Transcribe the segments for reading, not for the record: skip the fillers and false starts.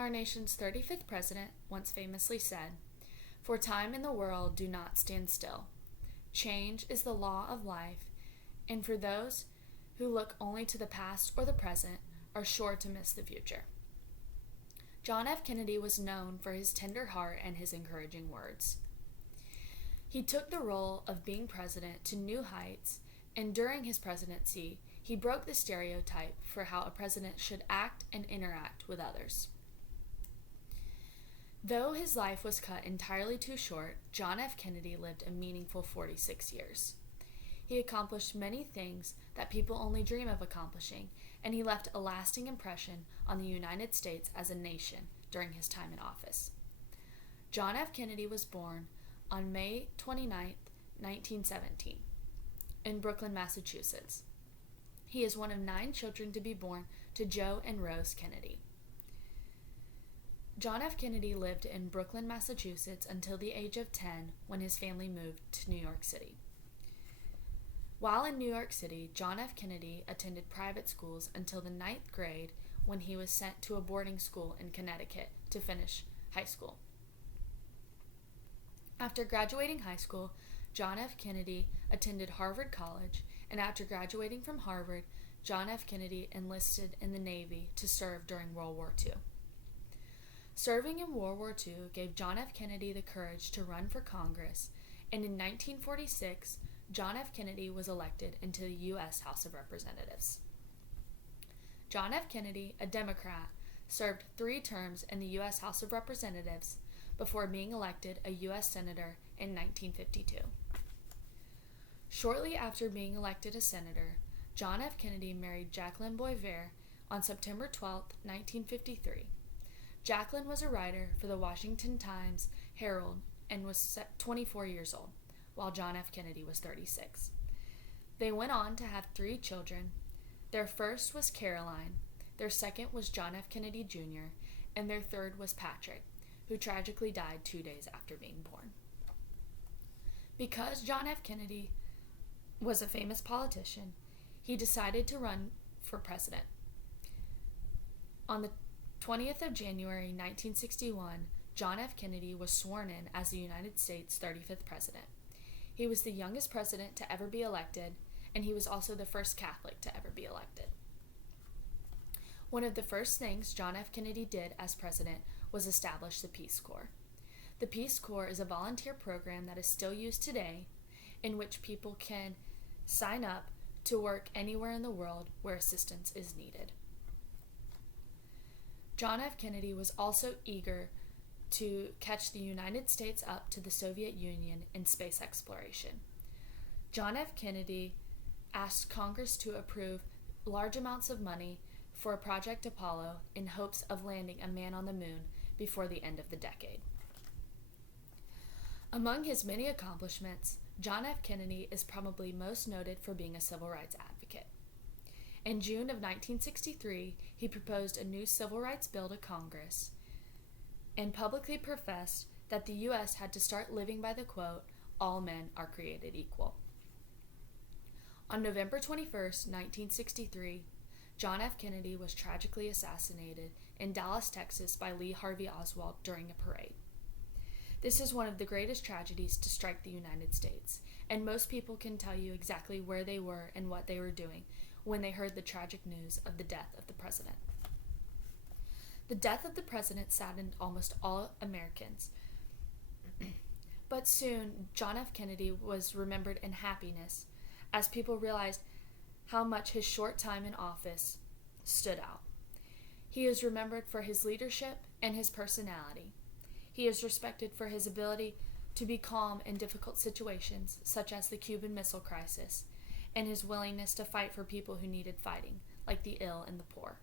Our nation's 35th president once famously said, "For time and the world do not stand still. Change is the law of life, and for those who look only to the past or the present are sure to miss the future." John F. Kennedy was known for his tender heart and his encouraging words. He took the role of being president to new heights, and during his presidency, he broke the stereotype for how a president should act and interact with others. Though his life was cut entirely too short, John F. Kennedy lived a meaningful 46 years. He accomplished many things that people only dream of accomplishing, and he left a lasting impression on the United States as a nation during his time in office. John F. Kennedy was born on May 29, 1917, in Brookline, Massachusetts. He is one of 9 children to be born to Joe and Rose Kennedy. John F. Kennedy lived in Brookline, Massachusetts until the age of 10 when his family moved to New York City. While in New York City, John F. Kennedy attended private schools until the 9th grade when he was sent to a boarding school in Connecticut to finish high school. After graduating high school, John F. Kennedy attended Harvard College, and after graduating from Harvard, John F. Kennedy enlisted in the Navy to serve during World War II. Serving in World War II gave John F. Kennedy the courage to run for Congress, and in 1946, John F. Kennedy was elected into the U.S. House of Representatives. John F. Kennedy, a Democrat, served 3 terms in the U.S. House of Representatives before being elected a U.S. Senator in 1952. Shortly after being elected a senator, John F. Kennedy married Jacqueline Boisvert on September 12, 1953. Jacqueline was a writer for the Washington Times Herald and was 24 years old, while John F. Kennedy was 36. They went on to have 3 children. Their first was Caroline, their second was John F. Kennedy Jr., and their third was Patrick, who tragically died 2 days after being born. Because John F. Kennedy was a famous politician, he decided to run for president. On the 20th of January 1961, John F. Kennedy was sworn in as the United States 35th president. He was the youngest president to ever be elected, and he was also the first Catholic to ever be elected. One of the first things John F. Kennedy did as president was establish the Peace Corps. The Peace Corps is a volunteer program that is still used today, in which people can sign up to work anywhere in the world where assistance is needed. John F. Kennedy was also eager to catch the United States up to the Soviet Union in space exploration. John F. Kennedy asked Congress to approve large amounts of money for Project Apollo in hopes of landing a man on the moon before the end of the decade. Among his many accomplishments, John F. Kennedy is probably most noted for being a civil rights advocate. In June of 1963, he proposed a new civil rights bill to Congress and publicly professed that the U.S. had to start living by the quote, "All men are created equal." On November 21, 1963, John F. Kennedy was tragically assassinated in Dallas, Texas by Lee Harvey Oswald during a parade. This is one of the greatest tragedies to strike the United States, and most people can tell you exactly where they were and what they were doing when they heard the tragic news of the death of the president. The death of the president saddened almost all Americans. But soon, John F. Kennedy was remembered in happiness as people realized how much his short time in office stood out. He is remembered for his leadership and his personality. He is respected for his ability to be calm in difficult situations, such as the Cuban Missile Crisis, and his willingness to fight for people who needed fighting, like the ill and the poor.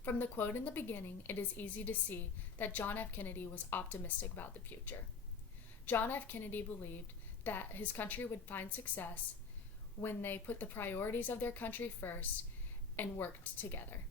From the quote in the beginning, it is easy to see that John F. Kennedy was optimistic about the future. John F. Kennedy believed that his country would find success when they put the priorities of their country first and worked together.